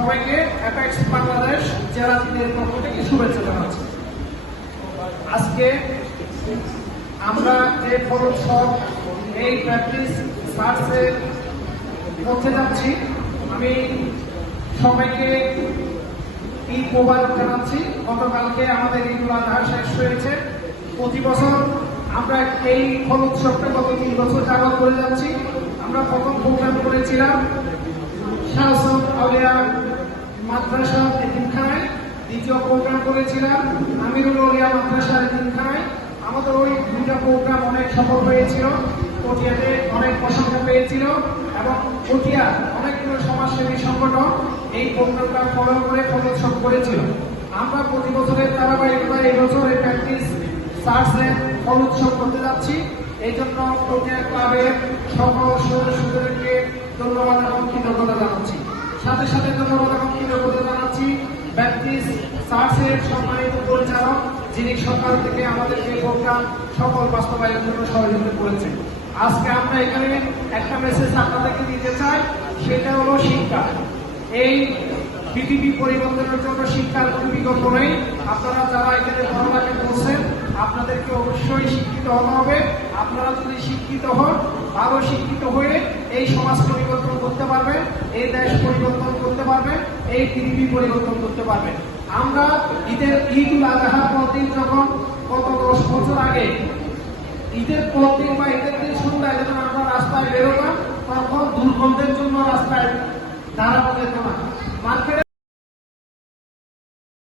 সবাইকে অ্যাপেক্স বাংলাদেশ জেলা তিনের পক্ষ থেকে শুভেচ্ছা জানাচ্ছি। আজকে আমরা যে ফলোৎসব এই প্র্যাকটিস সার্চের মধ্যে যাচ্ছি। আমি সবাইকে ঈদ মোবারক জানাচ্ছি। গতকালকে আমাদের ঈদ উল আজহা শেষ হয়েছে। প্রতি বছর আমরা এই ফল উৎসবটা গত তিন বছর যাবত করে যাচ্ছি। আমরা প্রথম প্রোগ্রাম করেছিলাম শাহসন আউলিয়া মাদ্রাসা এতিমখানায় দ্বিতীয় প্রোগ্রাম করেছিলাম, আমিরুল আউলিয়া মাদ্রাসা এতিমখানায়। আমাদের ওই দুইটা প্রোগ্রাম অনেক সফল হয়েছিল পটিয়াতে অনেক প্রশংসা পেয়েছিল এবং পটিয়া অনেকগুলো সমাজসেবী সংগঠন এই প্রোগ্রামটা ফলো করে প্রদর্শন করেছিল। আমরা প্রতি বছরের ধারাবাহিকতা এই বছর এই প্র্যাকটিস সার্চে ফল উৎসব করতে যাচ্ছি। এই জন্য পটিয়া ক্লাবের সকল সদস্যদেরকে ধন্যবাদ এবং কৃতজ্ঞতা জানাচ্ছি। সাথে সাথে ধন্যবাদ এবং কৃতজ্ঞতা জানাচ্ছি ব্যাপটিস সার্চের সম্মানিত পরিচালক, যিনি সকাল থেকে আমাদেরকে প্রোগ্রাম সকল বাস্তবায়নের জন্য সহযোগিতা করেছেন। আজকে আমরা এখানে একটা মেসেজ আপনাদেরকে দিতে চাই, সেটা হলো শিক্ষা। এই পৃথিবী পরিবর্তনের জন্য শিক্ষার কোনো বিকল্প নেই। আপনারা যারা এখানে পড়ালেখা করছেন, আপনাদেরকে অবশ্যই শিক্ষিত হতে হবে। আপনারা যদি শিক্ষিত হন, ভালো শিক্ষিত হয়ে এই সমাজ পরিবর্তন করতে পারবেন, এই দেশ পরিবর্তন করতে পারবেন। এই পৃথিবী পরিবর্তন করতে পারবেন আমরা ঈদের ঈদ উল আজহার পরদিন যখন কত দশ বছর আগে ঈদের পরদিন বা ঈদের দিন সন্ধ্যায় যখন আমরা রাস্তায় বেরোতাম তখন দুর্গন্ধের জন্য রাস্তায় দাঁড়াতে যেত না